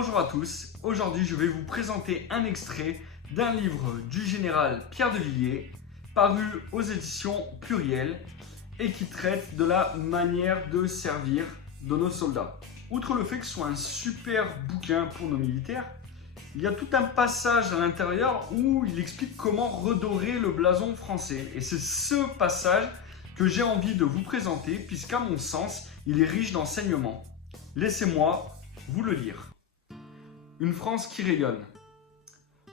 Bonjour à tous, aujourd'hui je vais vous présenter un extrait d'un livre du général Pierre de Villiers paru aux éditions Pluriel et qui traite de la manière de servir de nos soldats. Outre le fait que ce soit un super bouquin pour nos militaires, il y a tout un passage à l'intérieur où il explique comment redorer le blason français. Et c'est ce passage que j'ai envie de vous présenter puisqu'à mon sens, il est riche d'enseignements. Laissez-moi vous le lire. Une France qui rayonne.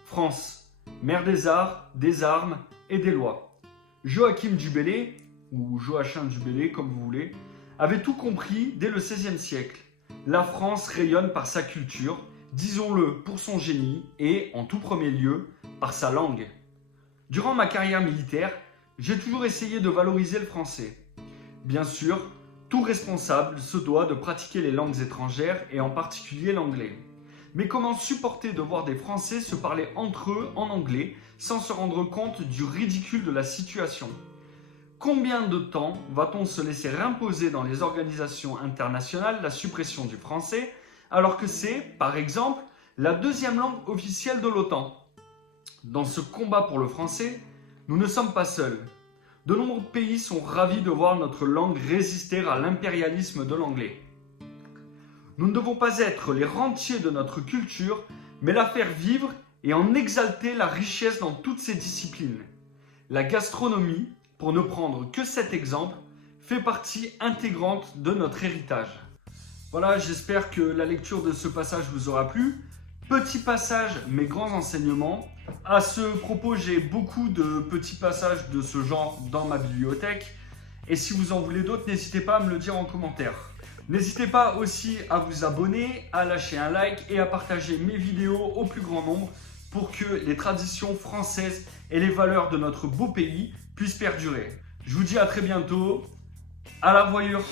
France, mère des arts, des armes et des lois. Joachim du Bellay, ou Joachim du Bellay comme vous voulez, avait tout compris dès le XVIe siècle. La France rayonne par sa culture, disons-le pour son génie et, en tout premier lieu, par sa langue. Durant ma carrière militaire, j'ai toujours essayé de valoriser le français. Bien sûr, tout responsable se doit de pratiquer les langues étrangères et en particulier l'anglais. Mais comment supporter de voir des Français se parler entre eux en anglais sans se rendre compte du ridicule de la situation? Combien de temps va-t-on se laisser imposer dans les organisations internationales la suppression du français alors que c'est, par exemple, la deuxième langue officielle de l'OTAN? Dans ce combat pour le français, nous ne sommes pas seuls. De nombreux pays sont ravis de voir notre langue résister à l'impérialisme de l'anglais. Nous ne devons pas être les rentiers de notre culture, mais la faire vivre et en exalter la richesse dans toutes ses disciplines. La gastronomie, pour ne prendre que cet exemple, fait partie intégrante de notre héritage. Voilà, j'espère que la lecture de ce passage vous aura plu. Petit passage, mais grands enseignements. À ce propos, j'ai beaucoup de petits passages de ce genre dans ma bibliothèque. Et si vous en voulez d'autres, n'hésitez pas à me le dire en commentaire. N'hésitez pas aussi à vous abonner, à lâcher un like et à partager mes vidéos au plus grand nombre pour que les traditions françaises et les valeurs de notre beau pays puissent perdurer. Je vous dis à très bientôt. À la voyure!